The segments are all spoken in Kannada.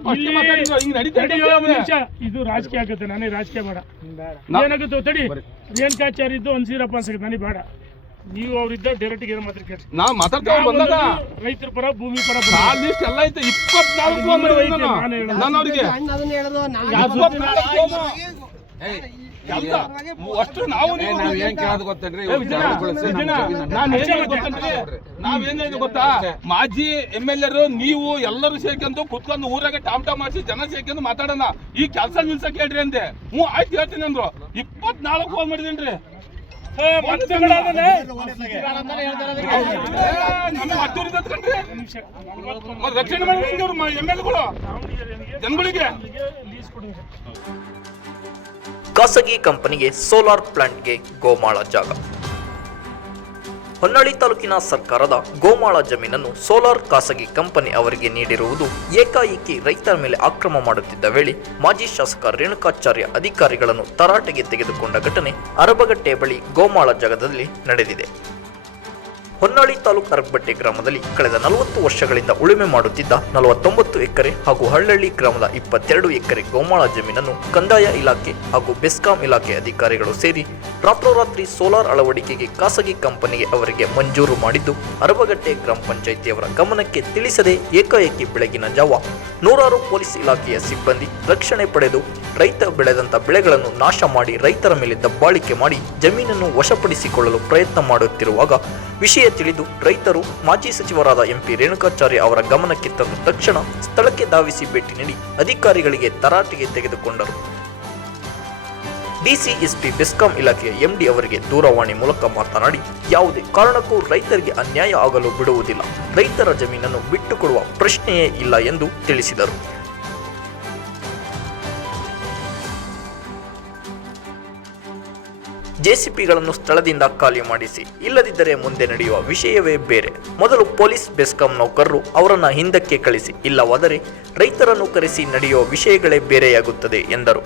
ಇದೆ ಒಂದ್ ರಾಜಕೀಯ ಆಗುತ್ತೆ ನನಗೆ ರಾಜಕೀಯ ಬೇಡ. ಏನಾಗುತ್ತೆ ತಡಿ ರೇಣುಕಾಚಾರ್ಯ ಇದ್ದು ಸೀರಪ್ಪ ಅನ್ಸಕ್ಕೆ ನನಗೆ ಬೇಡ. ನೀವು ಅವ್ರಿದ್ದ ಡೈರೆಕ್ಟ್ ಏನು ಮಾತ್ರ ಕೇಳಿ ನಾವು ಮಾತಾಡ್ತಾ ಬಂದಾಗ ರೈತರ ಪರ ಭೂಮಿ ಪರ ಆ ಲಿಸ್ಟ್ ಎಲ್ಲ ಐತೆ ಇಪ್ಪತ್ನಾಲ್ಕು. ನಾನು. ಅವ್ರಿಗೆ ಅಷ್ಟು ನಾವು ನಾವೇನು ಗೊತ್ತಾ? ಮಾಜಿ ಎಂ ಎಲ್ ಎರು ನೀವು ಎಲ್ಲರೂ ಸೇರ್ಕೊಂಡು ಕುತ್ಕೊಂಡು ಊರಾಗ ಟಾಮ್ ಟಾಮ್ ಮಾಡಿಸಿ ಜನ ಸೇರ್ಕೊಂಡು ಮಾತಾಡೋಣ. ಈ ಕೆಲಸ ನಿಲ್ಸಕ್ ಹೇಳ್ರಿ ಅಂದೆ. ಹ್ಞೂ ಆಯ್ತು ಹೇಳ್ತೀನಿ ಅಂದ್ರು. ಇಪ್ಪತ್ನಾಲ್ಕು ಫೋನ್ ಮಾಡಿದೇನ್ರಿ. ರಕ್ಷಣೆ ಮಾಡಿ ಎಂ ಎಲ್ ಜನಗಳಿಗೆ. ಲೀಸ್ ಕೊಡಿ ಖಾಸಗಿ ಕಂಪನಿಗೆ ಸೋಲಾರ್ ಪ್ಲಾಂಟ್ಗೆ ಗೋಮಾಳ ಜಾಗ. ಹೊನ್ನಾಳಿ ತಾಲೂಕಿನ ಸರ್ಕಾರದ ಗೋಮಾಳ ಜಮೀನನ್ನು ಸೋಲಾರ್ ಖಾಸಗಿ ಕಂಪನಿ ಅವರಿಗೆ ನೀಡಿರುವುದು ಏಕಾಏಕಿ ರೈತರ ಮೇಲೆ ಆಕ್ರಮ ಮಾಡುತ್ತಿದ್ದ ವೇಳೆ ಮಾಜಿ ಶಾಸಕ ರೇಣುಕಾಚಾರ್ಯ ಅಧಿಕಾರಿಗಳನ್ನು ತರಾಟೆಗೆ ತೆಗೆದುಕೊಂಡ ಘಟನೆ ಅರಬಗಟ್ಟೆ ಬಳಿ ಗೋಮಾಳ ಜಾಗದಲ್ಲಿ ನಡೆದಿದೆ. ಹೊನ್ನಾಳಿ ತಾಲೂಕು ಅರಬಟ್ಟೆ ಗ್ರಾಮದಲ್ಲಿ ಕಳೆದ ನಲವತ್ತು ವರ್ಷಗಳಿಂದ ಉಳುಮೆ ಮಾಡುತ್ತಿದ್ದ ನಲವತ್ತೊಂಬತ್ತು ಎಕರೆ ಹಾಗೂ ಹಳ್ಳಹಳ್ಳಿ ಗ್ರಾಮದ ಇಪ್ಪತ್ತೆರಡು ಎಕರೆ ಗೋಮಾಳ ಜಮೀನನ್ನು ಕಂದಾಯ ಇಲಾಖೆ ಹಾಗೂ ಬೆಸ್ಕಾಂ ಇಲಾಖೆ ಅಧಿಕಾರಿಗಳು ಸೇರಿ ರಾತ್ರೋರಾತ್ರಿ ಸೋಲಾರ್ ಅಳವಡಿಕೆಗೆ ಖಾಸಗಿ ಕಂಪನಿಗೆ ಅವರಿಗೆ ಮಂಜೂರು ಮಾಡಿದ್ದು, ಅರಬಗಟ್ಟೆ ಗ್ರಾಮ ಪಂಚಾಯಿತಿಯವರ ಗಮನಕ್ಕೆ ತಿಳಿಸದೆ ಏಕಾಏಕಿ ಬೆಳಗಿನ ಜಾವ ನೂರಾರು ಪೊಲೀಸ್ ಇಲಾಖೆಯ ಸಿಬ್ಬಂದಿ ರಕ್ಷಣೆ ಪಡೆದು ರೈತ ಬೆಳೆದಂತ ಬೆಳೆಗಳನ್ನು ನಾಶ ಮಾಡಿ ರೈತರ ಮೇಲೆ ದಬ್ಬಾಳಿಕೆ ಮಾಡಿ ಜಮೀನನ್ನು ವಶಪಡಿಸಿಕೊಳ್ಳಲು ಪ್ರಯತ್ನ ಮಾಡುತ್ತಿರುವಾಗ ವಿಷಯ ತಿಳಿದು ರೈತರು ಮಾಜಿ ಸಚಿವರಾದ ಎಂಪಿ ರೇಣುಕಾಚಾರ್ಯ ಅವರ ಗಮನಕ್ಕೆ ತಂದ ತಕ್ಷಣ ಸ್ಥಳಕ್ಕೆ ಧಾವಿಸಿ ಭೇಟಿ ನೀಡಿ ಅಧಿಕಾರಿಗಳಿಗೆ ತರಾಟೆಗೆ ತೆಗೆದುಕೊಂಡರು. ಡಿಸಿ ಎಸ್ಪಿ ಬೆಸ್ಕಾಂ ಇಲಾಖೆಯ ಎಂಡಿ ಅವರಿಗೆ ದೂರವಾಣಿ ಮೂಲಕ ಮಾತನಾಡಿ, ಯಾವುದೇ ಕಾರಣಕ್ಕೂ ರೈತರಿಗೆ ಅನ್ಯಾಯ ಆಗಲು ಬಿಡುವುದಿಲ್ಲ. ರೈತರ ಜಮೀನನ್ನು ಬಿಟ್ಟುಕೊಡುವ ಪ್ರಶ್ನೆಯೇ ಇಲ್ಲ ಎಂದು ತಿಳಿಸಿದರು. ಜೆಸಿಪಿಗಳನ್ನು ಸ್ಥಳದಿಂದ ಖಾಲಿ ಮಾಡಿಸಿ. ಇಲ್ಲದಿದ್ದರೆ ಮುಂದೆ ನಡೆಯುವ ವಿಷಯವೇ ಬೇರೆ. ಮೊದಲು ಪೊಲೀಸ್ ಬೆಸ್ಕಾಂ ನೌಕರರು ಅವರನ್ನು ಹಿಂದಕ್ಕೆ ಕಳಿಸಿ. ಇಲ್ಲವಾದರೆ ರೈತರನ್ನು ಕರೆಸಿ ನಡೆಯುವ ವಿಷಯಗಳೇ ಬೇರೆಯಾಗುತ್ತದೆ, ಎಂದರು.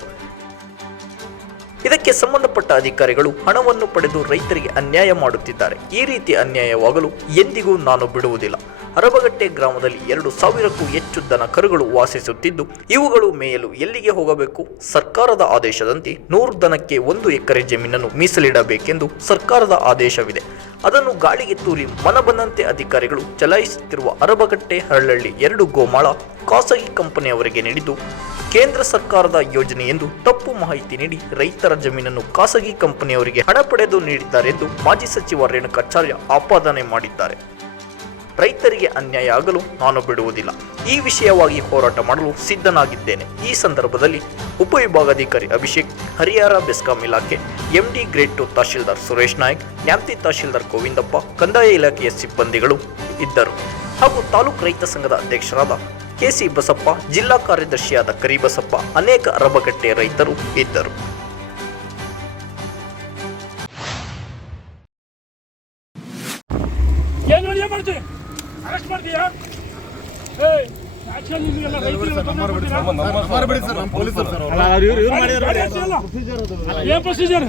ಇದಕ್ಕೆ ಸಂಬಂಧಪಟ್ಟ ಅಧಿಕಾರಿಗಳು ಹಣವನ್ನು ಪಡೆದು ರೈತರಿಗೆ ಅನ್ಯಾಯ ಮಾಡುತ್ತಿದ್ದಾರೆ. ಈ ರೀತಿ ಅನ್ಯಾಯವಾಗಲು ಎಂದಿಗೂ ನಾನು ಬಿಡುವುದಿಲ್ಲ. ಅರಬಗಟ್ಟೆ ಗ್ರಾಮದಲ್ಲಿ ಎರಡು ಸಾವಿರಕ್ಕೂ ಹೆಚ್ಚು ದನ ಕರುಗಳು ವಾಸಿಸುತ್ತಿದ್ದು, ಇವುಗಳು ಮೇಯಲು ಎಲ್ಲಿಗೆ ಹೋಗಬೇಕು? ಸರ್ಕಾರದ ಆದೇಶದಂತೆ ನೂರು ದನಕ್ಕೆ ಒಂದು ಎಕರೆ ಜಮೀನನ್ನು ಮೀಸಲಿಡಬೇಕೆಂದು ಸರ್ಕಾರದ ಆದೇಶವಿದೆ. ಅದನ್ನು ಗಾಳಿಗೆ ತೂರಿ ಮನಬಂದಂತೆ ಅಧಿಕಾರಿಗಳು ಚಲಾಯಿಸುತ್ತಿರುವ ಅರಬಗಟ್ಟೆ ಹರಳಳ್ಳಿ ಎರಡು ಗೋಮಾಳ ಖಾಸಗಿ ಕಂಪನಿಯವರಿಗೆ ನೀಡಿದ್ದು, ಕೇಂದ್ರ ಸರ್ಕಾರದ ಯೋಜನೆ ಎಂದು ತಪ್ಪು ಮಾಹಿತಿ ನೀಡಿ ರೈತರ ಜಮೀನನ್ನು ಖಾಸಗಿ ಕಂಪನಿಯವರಿಗೆ ಹಣ ಪಡೆದು ನೀಡಿದ್ದಾರೆ ಎಂದು ಮಾಜಿ ಸಚಿವ ರೇಣುಕಾಚಾರ್ಯ ಆಪಾದನೆ ಮಾಡಿದ್ದಾರೆ. ರೈತರಿಗೆ ಅನ್ಯಾಯ ಆಗಲು ನಾನು ಬಿಡುವುದಿಲ್ಲ. ಈ ವಿಷಯವಾಗಿ ಹೋರಾಟ ಮಾಡಲು ಸಿದ್ಧನಾಗಿದ್ದೇನೆ. ಈ ಸಂದರ್ಭದಲ್ಲಿ ಉಪವಿಭಾಗಾಧಿಕಾರಿ ಅಭಿಷೇಕ್, ಹರಿಹರ ಬೆಸ್ಕಾಂ ಇಲಾಖೆ MD grade two tahsildar Suresh Naik, Nyamathi tahsildar Govindappa, ಕಂದಾಯ ಇಲಾಖೆಯ ಸಿಬ್ಬಂದಿಗಳು ಇದ್ದರು. ಹಾಗೂ ತಾಲೂಕು ರೈತ ಸಂಘದ ಅಧ್ಯಕ್ಷರಾದ ಕೆಸಿ ಬಸಪ್ಪ, ಜಿಲ್ಲಾ ಕಾರ್ಯದರ್ಶಿಯಾದ ಕರಿಬಸಪ್ಪ, ಅನೇಕ ಅರಬಗಟ್ಟೆ ರೈತರು ಇದ್ದರು. ಏನ್ ಪ್ರೊಸೀಜರ್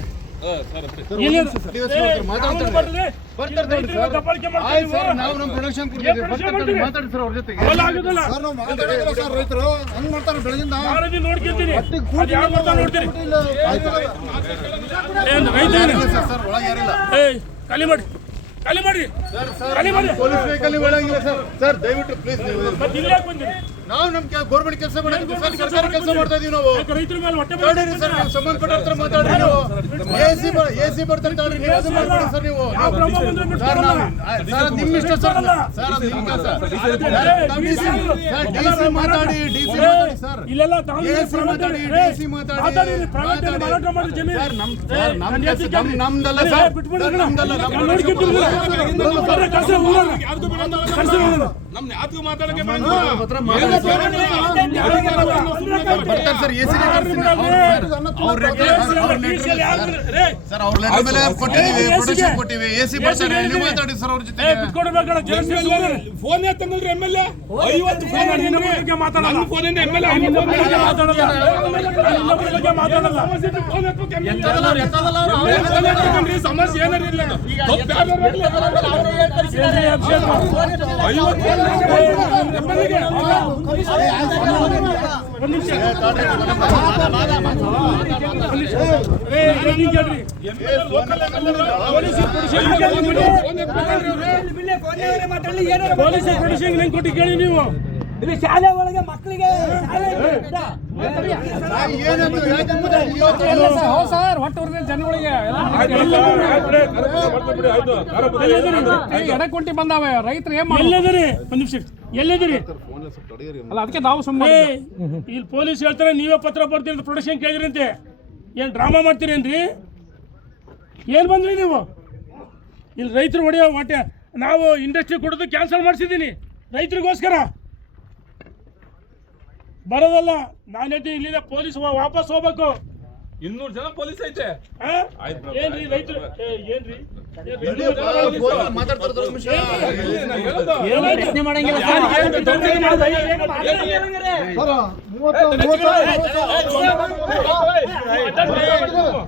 ನೋಡ್ಕೊಂತೀನಿ. ಅದು ಯಾವ ಮಾಡ್ತಾ ನೋಡ್ತೀನಿ ಏನು ರೈತರು ಏಯ್ ಖಾಲಿ ಮಾಡಿ. ಖಾಲಿ ಮಾಡಿ. ಖಾಲಿ ಮಾಡಿ. ಪೊಲೀಸ್ ವೆಹಿಕಲ್ ಒಳಗಿಲ್ಲ ಸರ್. ಸರ್ ದಯವಿಟ್ಟು ಪ್ಲೀಸ್ ನೀವು ಮತ್ತೆ ಇಲ್ಲಿ ಯಾಕೆ ಬಂದಿರಿ? ನಾವು ನಮ್ ಗೌರ್ಮೆಂಟ್ ಕೆಲಸ ಮಾಡಿದ್ವಿ ಸರ್ಕಾರ ಕೆಲಸ ಮಾಡ್ತಾ ಇದೀವಿ ನಾವು ರೈತರ ಮೇಲೆ ಹೊಟ್ಟೆ ನೋಡಿರಿ ಸರ್ ನೀವು ಸಂಬಂಧಪಟ್ಟ ಹತ್ರ ಮಾತಾಡ್ರಿ ನೀವು ಎ ಸಿ ಎ ಸಿ ಬರ್ತಾರೆ ತಾಳ್ರಿ ನೀವು ಅದು ಮಾಡ್ಬೇಡಿ ಸರ್ ನೀವು ಸರ್ ನಾವು. ಸರ್ ನಿಮ್ಮ ಇಷ್ಟ ಸರ್ ಸರ್ ಅದು ನಿಮ್ಮ ಕೆಲಸ ಡಿ ಸಿ ಡಿ ಸಿ ಮಾತಾಡಿ ಡಿ ಸಿ ಮಾತಾಡಿ ಸರ್ ಇಲ್ಲೆಲ್ಲ ಎ ಸಿ ಮಾತಾಡಿ ಡಿ ಸಿ ಮಾತಾಡಿ ಸರ್ ನಮ್ ಸರ್ ನಮ್ ಕೆಲಸ ನಮ್ ನಮ್ದಲ್ಲ ಸರ್ ಸರ್, ನಮ್ದಲ್ಲ ಮಾತಾಡಕ್ಕೆ ಬರ್ತಾರೆ ಸರ್ ಎ ಸಿ ಅವ್ರ ಸರ್ ಅವ್ರ ಲೆಟರ್ ಮೇಲೆ ಕೊಟ್ಟಿದ್ದೀವಿ ಪ್ರೊಟೆಕ್ಷನ್ ಕೊಟ್ಟಿವಿ ಎ ಸಿ ಬರ್ತಾರೆ ನೀವು ಮಾತಾಡಿ ಸರ್ ಅವ್ರ ಜೊತೆ. ಫೋನ್ ಎತ್ತಂದ್ರೆ ಎಂ ಎಲ್ ಎ? ಐವತ್ತು ಫೋನ್ ಬಗ್ಗೆ ಮಾತಾಡಲ್ಲ. ನನ್ನ ಫೋನಿಂದ ಎಂ ಎಲ್ ಎ ಇನ್ನೊಬ್ಬರ ಬಗ್ಗೆ ಮಾತಾಡಲ್ಲ. ಇನ್ನೊಬ್ಬರ ಬಗ್ಗೆ ಮಾತಾಡಲ್ಲ. ಸಮಸ್ಯೆ ಏನಾರಿಲ್ಲ ಫೋನ್. ಪೊಲೀಸರು ಕೊಡಿಸಿ ಹಿಂಗ್ ನಂಗೆ ಕೊಟ್ಟು ಕೇಳಿ ನೀವು ಇಲ್ಲಿ ಶಾಲೆ ಒಳಗೆ ಮಕ್ಕಳಿಗೆ ಸರ್ ಊರಿನ ಜನಗಳಿಗೆ ಎಡಕುಂಟಿ ಬಂದಾವೆ ರೈತರು ಏನ್ ಮಾಡಿದ್ರಿ ಒಂದ್ ನಿಮಿಷ ಎಲ್ಲದಿರಿ ಅಲ್ಲ ಅದಕ್ಕೆ ನಾವು ಸುಮ್ಮನೆ ಇಲ್ಲಿ ಪೊಲೀಸ್ ಹೇಳ್ತಾರೆ ನೀವೇ ಪತ್ರ ಬರ್ತೀರಿ ಪ್ರೊಡಕ್ಷನ್ ಕೇಳಿದ್ರಂತೆ ಏನ್ ಡ್ರಾಮಾ ಮಾಡ್ತೀರೇನ್ರಿ ಏನ್ ಬಂದ್ರಿ ನೀವು ಇಲ್ಲಿ ರೈತರು ಹೊಡೆಯೋ ಹೊಟ್ಟೆ ನಾವು ಇಂಡಸ್ಟ್ರಿ ಕೊಡೋದು ಕ್ಯಾನ್ಸಲ್ ಮಾಡಿಸಿದ್ದೀನಿ ರೈತರಿಗೋಸ್ಕರ ಬರೋದಲ್ಲ ನಾನ್ ಹೇಳ್ತೀನಿ ಇಲ್ಲಿಂದ ಪೊಲೀಸ್ ವಾಪಸ್ ಹೋಗ್ಬೇಕು ಇನ್ನೂರು ಜನ ಪೊಲೀಸ್ ಐತೆ? ಏನ್ರಿ ರೈತರು ಏನ್ರಿ?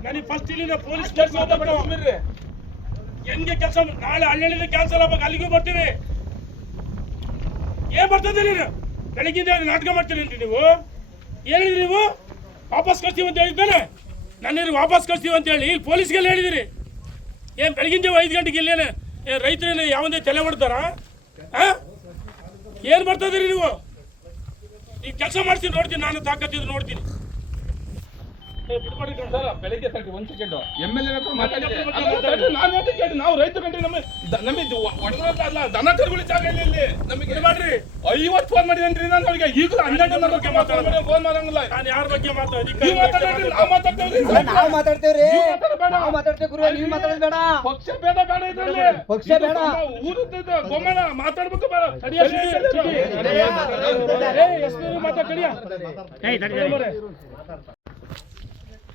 ನನಗೆ ಫಸ್ಟ್ ಇಲ್ಲಿಂದ ಪೊಲೀಸ್ ಕೆಲಸ ಹೆಂಗೆ ಕೆಲಸ ನಾಳೆ ಹಳ್ಳಿಯಿಂದ ಕ್ಯಾನ್ಸಲ್ ಆಗ್ಬೇಕು ಅಲ್ಲಿಗೂ ಬರ್ತೀವಿ ಏನ್ ಬರ್ತದೆ ನೀನು ಬೆಳಗ್ಗಿಂದ ನಾಟಕ ಮಾಡ್ತೀರಿ ನೀವು. ಹೇಳಿದ್ರಿ ನೀವು? ವಾಪಸ್ ಕಳಿಸ್ತೀವಿ ಅಂತ ಹೇಳಿದ್ದಾನೆ. ನನ್ನ ವಾಪಸ್ ಕಳ್ಸ್ತೀವಿ ಅಂತ ಹೇಳಿ ಇಲ್ಲಿ ಪೊಲೀಸ್ಗೆಲ್ಲ ಹೇಳಿದಿರಿ. ಏನು ಬೆಳಗಿನ ಜಾವ ಐದು ಗಂಟೆಗೆ ಇಲ್ಲೇನೆ ಏನ್ ರೈತರೇನು ಯಾವಂದೇ ತಲೆ ಹೊಡ್ತಾರ? ಏನ್ ಬರ್ತದ್ರಿ ನೀವು? ನೀವು ಕೆಲಸ ಮಾಡ್ತೀನಿ ನೋಡ್ತೀನಿ, ನಾನು ತಾಕತ್ತಿದ್ರು ನೋಡ್ತೀನಿ ಏ, ಬಿಡ್ಬೇಡಿ ಕಣೋ. ಸರ್ ಬೆಳಿಗ್ಗೆ ತರ್ಟಿ ಒಂದ್ ಸೆಕೆಂಡ್ ಎಂ ಎಲ್ ಎ ಮಾತಾಡಿ ನಾನು ಯಾಕೆ ಕೇಳಿ ನಾವು ರೈತ ಗಂಟೆ ನಮ್ಮ ನಮಗೆ ಅಲ್ಲ ದನ ಕರುಗಳ ಜಾಗ ಇಲ್ಲ ಇಲ್ಲಿ. ನಮಗೆ ಇದು ಮಾಡ್ರಿ. ಐವತ್ತು ಫೋನ್ ಮಾಡಿದೇನ್ರಿ ನಾನು ಅವರಿಗೆ. ಈಗ ಹನ್ನೆರಡು ಬಗ್ಗೆ ಫೋನ್ ಮಾಡಂಗಿಲ್ಲ. ನಾನು ಯಾರ ಬಗ್ಗೆ ಮಾತಾಡಿ ನೀವು ಮಾತಾಡ್ರಿ ನಾವು ಮಾತಾಡ್ತೇವ್ರಿ ನಾವು ಮಾತಾಡ್ತೇವ್ರಿ. ನೀವು ಮಾತಾಡ್ಬೇಡ. ನಾವು ಮಾತಾಡ್ತೇವೆ ಗುರು ನೀವು ಮಾತಾಡೋದು ಬೇಡ. ಪಕ್ಷ ಭೇದ ಬೇಡ ಇದ್ರಲ್ಲಿ. ಪಕ್ಷ ಬೇಡ. ಊರದ್ದು ಗೊಮ್ಮನ ಮಾತಾಡ್ಬೇಕು ಬೇಡ. ಮಾತಾಡ್ತೀಯ?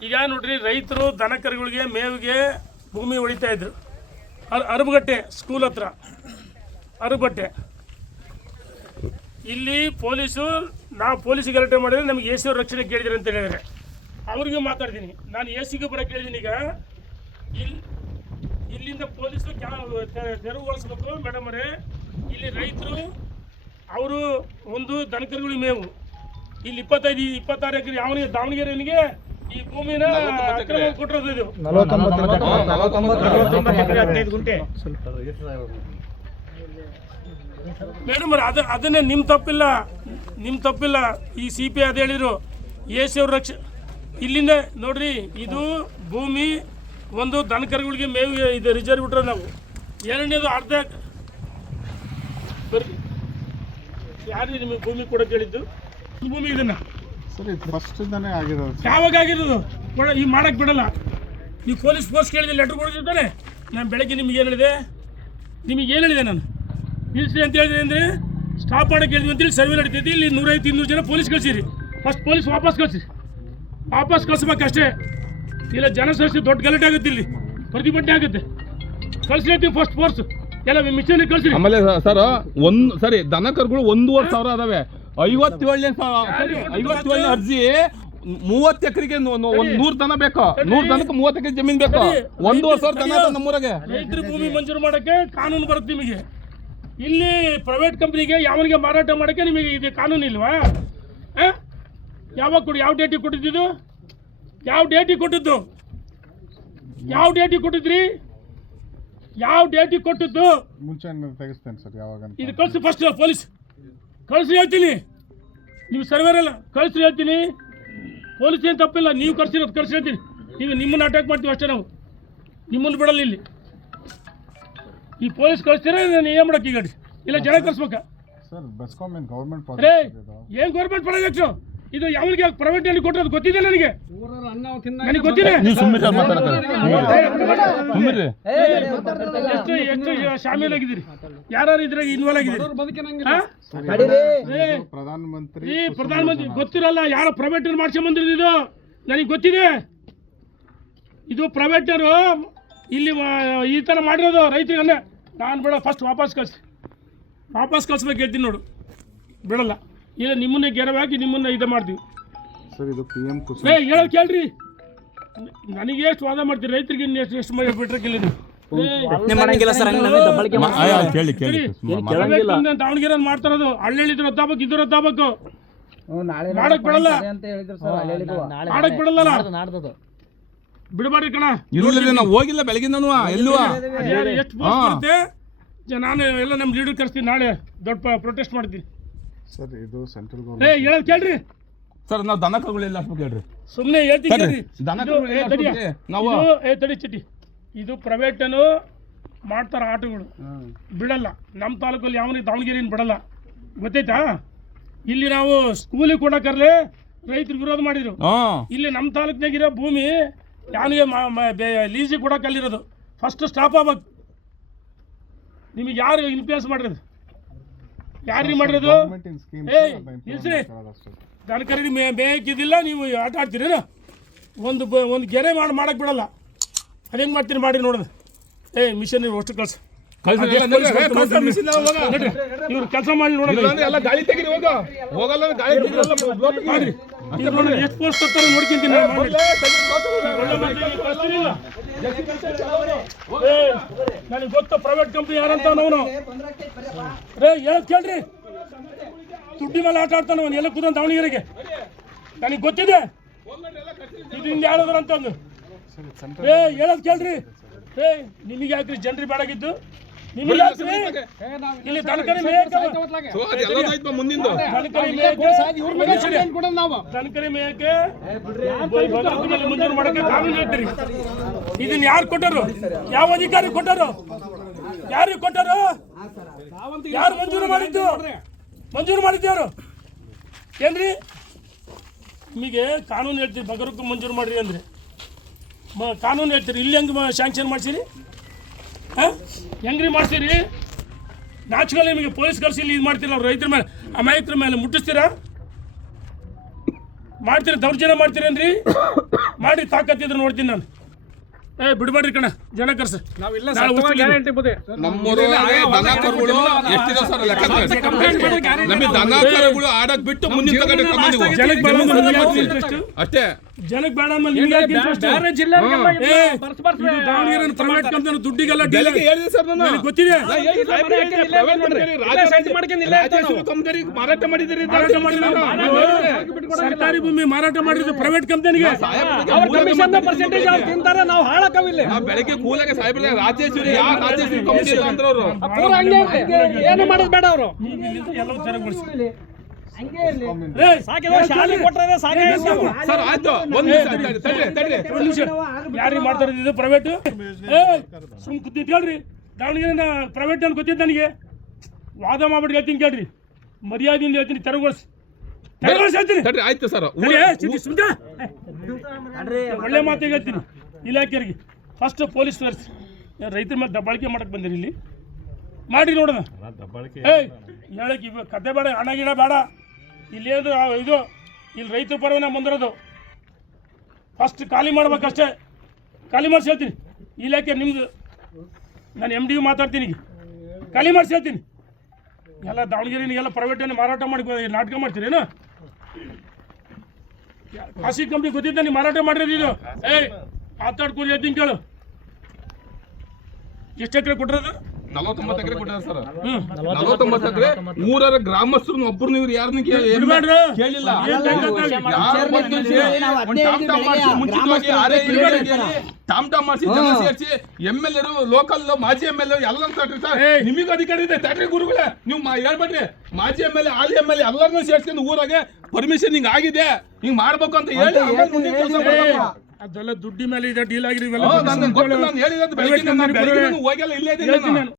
ಈಗ ನೋಡ್ರಿ ರೈತರು ದನಕರುಗಳಿಗೆ ಮೇವಿಗೆ ಭೂಮಿ ಹೊಡಿತಾ ಇದ್ರು. ಅರ್ ಅರಬಗಟ್ಟೆ ಸ್ಕೂಲ್ ಹತ್ರ. ಅರಬಟ್ಟೆ ಇಲ್ಲಿ ಪೊಲೀಸು, ನಾವು ಪೊಲೀಸಿಗೆ ಗಲಾಟೆ ಮಾಡಿದ್ರೆ ನಮಗೆ ಎ ಸಿ ಅವ್ರ ರಕ್ಷಣೆ ಕೇಳಿದ್ರೆ ಅಂತ ಹೇಳಿದ್ರೆ. ಅವ್ರಿಗೂ ಮಾತಾಡ್ತೀನಿ. ನಾನು ಎ ಸಿಗೂ ಬರೋಕೆ ಕೇಳಿದ್ದೀನಿ ಈಗ. ಇಲ್ಲಿ ಇಲ್ಲಿಂದ ಪೊಲೀಸರು ತೆರವುಗೊಳಿಸ್ಬೇಕು ಮೇಡಮ್ ಅವರೇ. ಇಲ್ಲಿ ರೈತರು, ಅವರು ಒಂದು ದನಕರುಗಳಿಗೆ ಮೇವು. ಇಲ್ಲಿ ಇಪ್ಪತ್ತೈದು, ಇಪ್ಪತ್ತಾರು ಎಕರೆ ಯಾವನಿಗೆ ದಾವಣಗೆರೆಯವನಿಗೆ ಈ ಭೂಮಿನ ಅಕ್ರಮ ಕೊಟ್ಟಿರೋದು ಹದಿನೈದು ಗುಂಟೆ. ಮೇಡಮ್ ಅದ ಅದನ್ನೇ ನಿಮ್ಮ ತಪ್ಪಿಲ್ಲ. ನಿಮ್ಮ ತಪ್ಪಿಲ್ಲ. ಈ ಸಿ ಪಿ ಅದು ಹೇಳಿದ್ರು. ಎ ಸಿ ಅವ್ರ ರಕ್ಷ ಇಲ್ಲಿಂದ ನೋಡ್ರಿ ಇದು ಭೂಮಿ ಒಂದು ದನಕರುಗಳಿಗೆ ಮೇವು ಇದು ರಿಸರ್ವ್ ಬಿಟ್ರೆ ನಾವು. ಎರಡನೇದು ಅರ್ಧ ಬರ್ರಿ. ಯಾರು ನಿಮಗೆ ಭೂಮಿ ಕೊಡೋಕೆ ಹೇಳಿದ್ದು? ಭೂಮಿ ಇದನ್ನ. ಸರ್ ಆಗಿರೋದು. ಯಾವಾಗ ಆಗಿರೋದು? ಒಳ್ಳೆ ಈ ಮಾಡಕ್ ಬಿಡಲ್ಲ. ನೀವು ಪೊಲೀಸ್ ಫೋರ್ಸ್ ಕೇಳಿದ್ರೆ ಲೆಟರ್ ಕೊಡ್ತಿರ್ತಾನೆ. ನಾನು ಬೆಳಗ್ಗೆ ನಿಮ್ಗೆ ಏನು ಹೇಳಿದೆ? ನಿಮಗೆ ಏನು ಹೇಳಿದೆ ನಾನು? ನಿಲ್ಸಿ ಅಂತ ಹೇಳಿದೆ ಅಂದರೆ ಸ್ಟಾಪ್ ಮಾಡಕ್ಕೆ ಹೇಳಿದ್ವಿ ಅಂತೇಳಿ ಸರ್ವೆ ನಡೀತೈತಿ. ಇಲ್ಲಿ ನೂರೈದು ಇನ್ನೂರು ಜನ ಪೊಲೀಸ್ ಕಳಿಸಿರಿ. ಫಸ್ಟ್ ಪೊಲೀಸ್ ವಾಪಸ್ ಕಳಿಸಿ. ವಾಪಸ್ ಕಳಿಸ್ಬೇಕಷ್ಟೇ. ಇಲ್ಲ ಜನ ಸೇರಿಸಿ ದೊಡ್ಡ ಗಲಾಟೆ ಆಗುತ್ತೆ ಇಲ್ಲಿ. ಪ್ರತಿಭಟನೆ ಆಗುತ್ತೆ. ಕಳಿಸ್ಲೇತೀವಿ ಫಸ್ಟ್ ಫೋರ್ಸ್ ಎಲ್ಲ ಮಿಷನ್ ಕಳಿಸಿ ಆಮೇಲೆ ಸರ್ ಒಂದು ಸರಿ ದನಕರುಗಳು ಒಂದೂವರೆ ಸಾವಿರ ಅದಾವೆ. ಐವತ್ತೇಳನೇ ಐವತ್ತು ಐವತ್ತೇಳನೇ ಅರ್ಜಿ. ಮೂವತ್ತು ಎಕರೆಗೆ ಒಂದ್ ನೂರ್ ದನ ಬೇಕು. ನೂರ್ ದನಕ್ಕೆ ಮೂವತ್ತು ಎಕರೆ ಜಮೀನ್ ಬೇಕು. ಒಂದು ಒಂದೂವರೆ ಸಾವಿರ ದನ ಅದ ನಮ್ಮೂರಾಗೆ. ರೈತರ ಭೂಮಿ ಮಂಜೂರು ಮಾಡಕ್ಕೆ ಕಾನೂನು ಬರುತ್ತೆ ನಿಮಗೆ. ಇಲ್ಲಿ ಪ್ರೈವೇಟ್ ಕಂಪ್ನಿಗೆ ಯಾವನಿಗೆ ಮಾರಾಟ ಮಾಡಕ್ಕೆ ನಿಮಗೆ ಇದು ಕಾನೂನು ಇಲ್ವಾ? ಯಾವಾಗ ಕೊಡಿ ಯಾವ ಡೇಟಿಗೆ ಕೊಟ್ಟಿದ್ದು? ಯಾವ ಡೇಟಿಗೆ ಕೊಟ್ಟಿದ್ದು? ಯಾವ ಡೇಟಿಗೆ ಕೊಟ್ಟಿದ್ರಿ? ಯಾವ ಡೇಟಿಗೆ ಕೊಟ್ಟಿದ್ದು? ಮುಂಚೆ ತೆಗಿಸ್ತೇನೆ ಸರ್ ಯಾವಾಗ ಇದು ಕಳಿಸಿ ಫಸ್ಟ್ ಪೊಲೀಸ್. ಕಳಿಸಿ ಹೇಳ್ತೀನಿ. ನೀವು ಸರ್ವೇರ್ ಅಲ್ಲ ಕಳಿಸಿ ಹೇಳ್ತೀನಿ. ಪೊಲೀಸ್ ಏನು ತಪ್ಪಿಲ್ಲ ನೀವು ಕರ್ಸಿರೋದು ಕಳಿಸಿ ಹೇಳ್ತೀನಿ. ನೀವು ನಿಮ್ಮನ್ನು ಅಟ್ಯಾಕ್ ಮಾಡ್ತೀವಿ ಅಷ್ಟೇ ನಾವು. ನಿಮ್ಮನ್ನು ಬಿಡಲ್ಲ ಇಲ್ಲಿ. ಈ ಪೊಲೀಸ್ ಕಳಿಸ್ತೀರಾ ನಾನು ಏನು ಮಾಡೋಕೆ ಈಗ? ಇಲ್ಲ ಜನ ಕಳಿಸ್ಬೇಕಾ? ಸರ್ ಬೆಸ್ಕಾಮ್ ಏನು ಗೌರ್ಮೆಂಟ್ ಏನು ಗೌರ್ಮೆಂಟ್ ಪ್ರಾಜೆಕ್ಟು ಇದು ಯಾವನಿಗೆ ಪ್ರೈವೇಟ್ ಅಲ್ಲಿ ಕೊಟ್ಟರೆ ಗೊತ್ತಿದೆ ನನಗೆ? ನನಗೆ ಗೊತ್ತಿದೆ. ಎಷ್ಟು ಎಷ್ಟು ಶಾಮೀಲಾಗಿದ್ದೀರಿ ಯಾರು ಇದ್ರಾಗ ಇನ್ವಾಲ್ವ್ ಆಗಿದ್ದೀರಿ? ಪ್ರಧಾನಮಂತ್ರಿ ಪ್ರಧಾನಮಂತ್ರಿ ಗೊತ್ತಿರಲ್ಲ ಯಾರು ಪ್ರೈವೇಟ್ ಮಾಡ್ಸ್ಕೊಂಬಂದಿರೋದು ಇದು? ನನಗೆ ಗೊತ್ತಿದೆ. ಇದು ಪ್ರೈವೇಟರು ಇಲ್ಲಿ ಈ ಥರ ಮಾಡಿರೋದು ರೈತರಿಗೆ ನಾನು ಬೇಡ ಫಸ್ಟ್ ವಾಪಸ್ ಕಳಿಸಿ ವಾಪಸ್ ಕಳಿಸ್ಬೇಕು ಹೇಳ್ತೀನಿ ನೋಡು. ಬಿಡಲ್ಲ. ಇಲ್ಲ ನಿಮ್ಮನ್ನೇ ಗೆರವಾಗಿ ನಿಮ್ಮನ್ನ ಇದು ಮಾಡ್ತೀವಿ. ಸರ್ ಇದು ಪಿ ಎಂ ಕುಸುಮ್ ಏ ಹೇಳೋ ಕೇಳ್ರಿ. ನನಗೆ ಎಷ್ಟು ವಾದ ಮಾಡ್ತೀರಿ? ರೈತರಿಗೆ ಇನ್ನು ಎಷ್ಟು ಎಷ್ಟು ಮಾಡಿ ಬಿಟ್ರಕ್ಕಿಲ್ಲ ನೀವು ಕೇಳಿ ಕೇಳಿ ದಾವಣಗೆರೆ ಮಾಡ್ತಾರದು. ಹಳ್ಳಿದ್ರು ಇದ್ರ ಇದ್ದು ಇದ್ರ ನಾಳೆ ಮಾಡಕ್ ಬಿಡಲ್ಲ. ಅಂತ ಹೇಳಿದ್ರು ಸರ್ ಅಲ್ಲಿ ಮಾಡಕ್ ಬಿಡಲ್ಲ ಬಿಡಬಾರ್ದು ಕಣ. ಇಲ್ಲ ನಾವು ಹೋಗಿಲ್ಲ ಬೆಳಗಿಂದನು ಎಲ್ಲೂ ಯಾರು ಎಷ್ಟು ಪೋಸ್ಟ್ ಬರುತ್ತೆ? ಜ- ನಾನು ಎಲ್ಲ ನಮ್ಮ ಲೀಡರ್ ಕರ್ಸ್ತೀನಿ ನಾಳೆ ದೊಡ್ಡ ಪ್ರೊಟೆಸ್ಟ್ ಮಾಡ್ತೀನಿ. ಸರ್ ಇದು ಸೆಂಟ್ರಲ್ ಏ ಹೇಳೋದು ಕೇಳ್ರಿ. ಸರ್ ನಾವು ದನ ಕರುಗಳೆಲ್ಲ ಹಾಕ್ಬೇಕು ಹೇಳ್ರಿ. ಸುಮ್ಮನೆ ಹೇಳ್ತೀನಿ ತಡ್ರಿ. ಕೇಳ್ರಿ. ದನ ಇದು- ಕರುಗಳು ಏ. ಹಾಕ್ಬಿಟ್ರೆ ನಾವು- ಇದು- ಏ ತಡಿ ಚಿಟ್ಟಿ. ಇದು ಪ್ರೈವೇಟನು ಮಾಡ್ತಾರ ಆಟಗಳು. ಬಿಡಲ್ಲ. ನಮ್ಮ ತಾಲೂಕಲ್ಲಿ ಯಾವನಿಗೆ ದಾವಣಗೆರೆಯನ್ನು ಬಿಡಲ್ಲ. ಗೊತ್ತಾಯ್ತಾ? ಇಲ್ಲಿ ನಾವು ಸ್ಕೂಲಿಗೆ ಕೊಡಕರ್ಲೆ ರೈತರು ವಿರೋಧ ಮಾಡಿದ್ರು. ಇಲ್ಲಿ ನಮ್ಮ ತಾಲೂಕಿನಾಗಿರೋ ಭೂಮಿ ಯಾನಿಗೆ ಲೀಸಿಗೆ ಕೊಡಕ್ಕೆ ಅಲ್ಲಿರೋದು ಫಸ್ಟ್ ಸ್ಟಾಪ್ ಆಗ್ಬೇಕು. ನಿಮಗೆ ಯಾರು ಇನ್ಫ್ಲೂಯೆನ್ಸ್ ಮಾಡಿರೋದು? ಯಾರಿಗೆ ಮಾಡಿರೋದು? ಏಯ್ ನಿಲ್ಸ್ರಿ ದನಕರಿಗೆ ಮೇ ಬೇಕಿದ್ದಿಲ್ಲ ನೀವು ಆಟ ಆಡ್ತೀರೇನು? ಒಂದು ಬ ಒಂದು ಗೆರೆ ಮಾಡಿ ಮಾಡಕ್ಕೆ ಬಿಡಲ್ಲ. ಅದು ಹೆಂಗೆ ಮಾಡ್ತೀರಿ ಮಾಡಿ ನೋಡೋದು. ಏಯ್ ಮಿಷನ್ ನೀವು ಅಷ್ಟು ಕಳ್ಸ. ಇವ್ರು ಕೆಲಸ ಮಾಡಿ ನೋಡೋಣ. ಎಲ್ಲ ಗಾಳಿ ತೆಗೀರಿ ಹೋಗ ಹೋಗಲ್ಲ ಗಾಳಿ ತೆಗೀರಿ ಎಷ್ಟು ಪೋಸ್ಟ್ ತರ್ತಾರೆ ನೋಡ್ಕೊಂತೀನಿ ನನಗೆ ಗೊತ್ತು ಪ್ರೈವೇಟ್ ಕಂಪ್ನಿ ಯಾರಂತ ಅವನು. ರೇ ಹೇಳದ್ ಕೇಳ್ರಿ. ದುಡ್ಡಿ ಮೇಲೆ ಆಟ ಆಡ್ತಾನೆ ಅವನು. ಎಲ್ಲ ಕೂತ ದಾವಣಗೆರೆಗೆ? ನನಗೆ ಗೊತ್ತಿದೆ. ಇದರಿಂದ ಯಾರಾದ್ರು ಅಂತ ಒಂದು ಏ ಹೇಳೋದ್ ಕೇಳ್ರಿ. ಏ ನಿಮಗೆ ಯಾಕ್ರಿ ಜನರಿ ಬೇಡಾಗಿದ್ದು ಇಲ್ಲಿ ತನಕರಿ ಮೇಯಕ್ಕೆ ಮೇಯಕ್ಕೆ ಮಾಡಕ್ಕೆ ಕಾನೂನು ಹೇಳ್ತೀರಿ. ಇದನ್ನ ಯಾರು ಕೊಟ್ಟರು? ಯಾವ ಅಧಿಕಾರಿ ಕೊಟ್ಟರು? ಯಾರಿಗೆ ಕೊಟ್ಟರು? ಯಾರು ಮಂಜೂರು ಮಾಡಿದ್ದು? ಮಂಜೂರು ಮಾಡಿದ್ದೇವ್ರು ಏನ್ರಿ? ನಿಮಗೆ ಕಾನೂನು ಹೇಳ್ತೀರಿ ಬಗರಕ್ಕೂ ಮಂಜೂರು ಮಾಡ್ರಿ ಅಂದ್ರೆ. ಕಾನೂನು ಹೇಳ್ತೀರಿ ಇಲ್ಲಿ ಹೆಂಗೆ ಶಾಂಕ್ಷನ್ ಮಾಡ್ಸಿರಿ? ಹೆಂಗ್ರಿ ಮಾಡ್ತೀರಿ? ನಾಚ್ಕೊಳ್ಳಿ ನಿಮಗೆ ಪೊಲೀಸ್ ಕರ್ಸಿ ಇಲ್ಲಿ ಇದು ಮಾಡ್ತೀರ ಅವ್ರು ರೈತರ ಮೇಲೆ. ಅಮಾಯಕರ ಮೇಲೆ ಮುಟ್ಟಿಸ್ತೀರಾ? ಮಾಡ್ತೀರಾ ದೌರ್ಜನ್ಯ ಮಾಡ್ತೀರೇನ್ರಿ? ಮಾಡಿ ತಾಕತ್ತಿದ್ರೆ ನೋಡ್ತೀನಿ ನಾನು. ಏ ಬಿಡ್ಬೇಡ್ರಿ ಕಣ. ಜನ ಕರ್ಸ. ನಾವಿಲ್ಲ ನಾಳೆ ಗ್ಯಾರಂಟಿ ಬುದ್ಧಿ ನಮ್ಮೂರೊಳಗೆ ದನ ಕರುಗಳು ಎಷ್ಟಿದೆ ಸರ್ ಲೆಕ್ಕ ತಗೊಳ್ಳಿ. ನಮಗೆ ದನ ಕರುಗಳು ಆಡಕ್ ಬಿಟ್ಟು ಮುಂದಿನ ತಗೊಂಡು. ಜನಕ್ಕೆ ಬೇಡ? ಅಷ್ಟೇ. ಜನಕ್ಕೆ ಬೇಡ ನಿಮ್ಗೆ ಯಾಕೆ? ಬೇರೆ ಇದು ದಾವಣಗೆರೆ ಪ್ರೈವೇಟ್ ಕಂಪನಿ ದುಡ್ಡಿಗೆಲ್ಲ ಹೇಳಿದೆ ಸರ್ ನಾನು. ಗೊತ್ತಿದೆ. ಮಾರಾಟ ಮಾಡಿದಿರಿ ಮಾರಾಟ ಸರ್ಕಾರಿ ಭೂಮಿ ಮಾರಾಟ ಮಾಡಿದ್ರೆ ಪ್ರೈವೇಟ್ ಕಂಪನಿಗೆ ಅವ್ರ ಕಮಿಷನ್ ಪರ್ಸೆಂಟೇಜ್ ಅವ್ರು ತಿಂತಾರೆ ನಾವು ಆ ಬೆಳಗ್ಗೆ ಕೂಲಾಗೆ ಸಾಹೇಬ್ರೆ ರಾಜೇಶ್ವರಿ ರಾಜೇಶ್ವರಿ ಕಂಪನಿ ಅವರು. ಪೂರ ಹಂಗೆ ಐತೆ. ಏನು ಮಾಡೋದು ಬೇಡ ಅವರು. ಸರ್ ಆಯ್ತು. ಒಂದ್ ನಿಮಿಷ ಯಾರಿಗೆ ಮಾಡ್ತಾರೆ ಇದು ಪ್ರೈವೇಟ್ ಸುಮ್ ಕೇಳ್ರಿ. ದಾವಣಗೆರೆ ಪ್ರೈವೇಟ್ ಅಂತ ಗೊತ್ತಿದ್ದು ನನಗೆ. ವಾದ ಮಾಡ್ಬಿಟ್ಟು ಹೇಳ್ತೀನಿ ಕೇಳ್ರಿ. ಮರ್ಯಾದೆಯಿಂದ ಹೇಳ್ತೀನಿ ತೆರವುಗೊಳಿಸಿ. ತೆರವುಗೊಳಿಸಿ ಹೇಳ್ತೀನಿ. ತಡ್ರಿ ಆಯ್ತು ಸರ್. ಒಳ್ಳೆ ಮಾತಿಗೆ ಹೇಳ್ತೀನಿ. ಇಲಾಖೆಯವರಿಗೆ ಫಸ್ಟ್ ಪೊಲೀಸ್ ತೋರಿಸಿ ರೈತರ ಮೇಲೆ ದಬ್ಬಾಳಿಕೆ ಮಾಡಕ್ ಬಂದಿರಿ ಇಲ್ಲಿ. ಮಾಡಿ ನೋಡೋಣ. ಏಯ್ ಹೇಳಕ್ಕೆ ಇವ ಕತೆ ಬೇಡ ಹಣ ಗಿಡ ಬೇಡ. ಇಲ್ಲಿ ಏನು ಇದು ಇಲ್ಲಿ ರೈತರ ಪರವಾಗಿ ನಾವು ಬಂದಿರೋದು? ಫಸ್ಟ್ ಖಾಲಿ ಮಾಡ್ಬೇಕಷ್ಟೇ. ಖಾಲಿ ಮಾಡಿಸಿ ಹೇಳ್ತೀನಿ. ಇಲಾಖೆ ನಿಮ್ದು ನಾನು ಎಂ ಡಿ ಮಾತಾಡ್ತೀನಿ ಖಾಲಿ ಮಾಡಿಸಿ ಹೇಳ್ತೀನಿ. ಎಲ್ಲ ದಾವಣಗೆರೆ ಎಲ್ಲ ಪ್ರೈವೇಟನ್ನು ಮಾರಾಟ ಮಾಡಿ ನಾಟಕ ಮಾಡ್ತೀರೇನು ಖಾಸಗಿ ಕಂಪ್ನಿ ಗೊತ್ತಿದ್ದ ನೀವು ಮಾರಾಟ ಮಾಡಿರೋದು ಇದು? ಏಯ್ ಮಾತಾಡ್ಕೊಂಡು ಹೇಳ್ತೀನಿ ಕೇಳು. ಎಷ್ಟು ಎಕರೆ ಕೊಟ್ಟಿರೋದು ನಲವತ್ತೊಂಬತ್ತು ಎಕರೆ ಕೊಟ್ಟಾರ ಸರ್. ನಲವತ್ತೊಂಬತ್ತು ಎಕರೆ ಮೂರರ ಗ್ರಾಮಸ್ಥರು ಒಬ್ರು ನೀವು ಯಾರನ್ನ. ಕೇಳಿಲ್ಲ. ಟಾಮ್ ಟಾಮ್ ಮಾಡ್ಸಿ ಜನ ಸೇರಿಸಿ ಎಂ ಎಲ್ ಎರು ಲೋಕಲ್ ಮಾಜಿ ಎಂ ಎಲ್ ಎ ಎಲ್ಲ ತಟ್ರಿ ಸರ್. ನಿಮಗೆ ಅಧಿಕಾರ ಇದೆ ತಟ್ರಿ ಗುರುಗಳೇ. ನೀವು ಮಾ- ಹೇಳ್ಬೇಡ್ರಿ ಮಾಜಿ ಎಂ ಎಲ್ ಎ ಹಾಲಿ ಎಂ ಎಲ್ ಎ ಎಲ್ಲರನ್ನೂ ಸೇರ್ಸ್ಕೊಂಡು ಊರಾಗೆ ಪರ್ಮಿಷನ್ ಹಿಂಗ್ ಆಗಿದೆ. ಹಿಂಗ್ ಮಾಡ್ಬೇಕು ಅಂತ ಹೇಳಿ ಮುಂದಿನ ಕೆಲಸ ಅದೆಲ್ಲ ದುಡ್ಡಿ ಮೇಲೆ ಇದೆ ಡೀಲ್ ಆಗಿದೆ ನಾನು ಹೋಗಿಲ್ಲ ಇಲ್ಲೇ ಇದ್ದೀನಿ ನಾನು.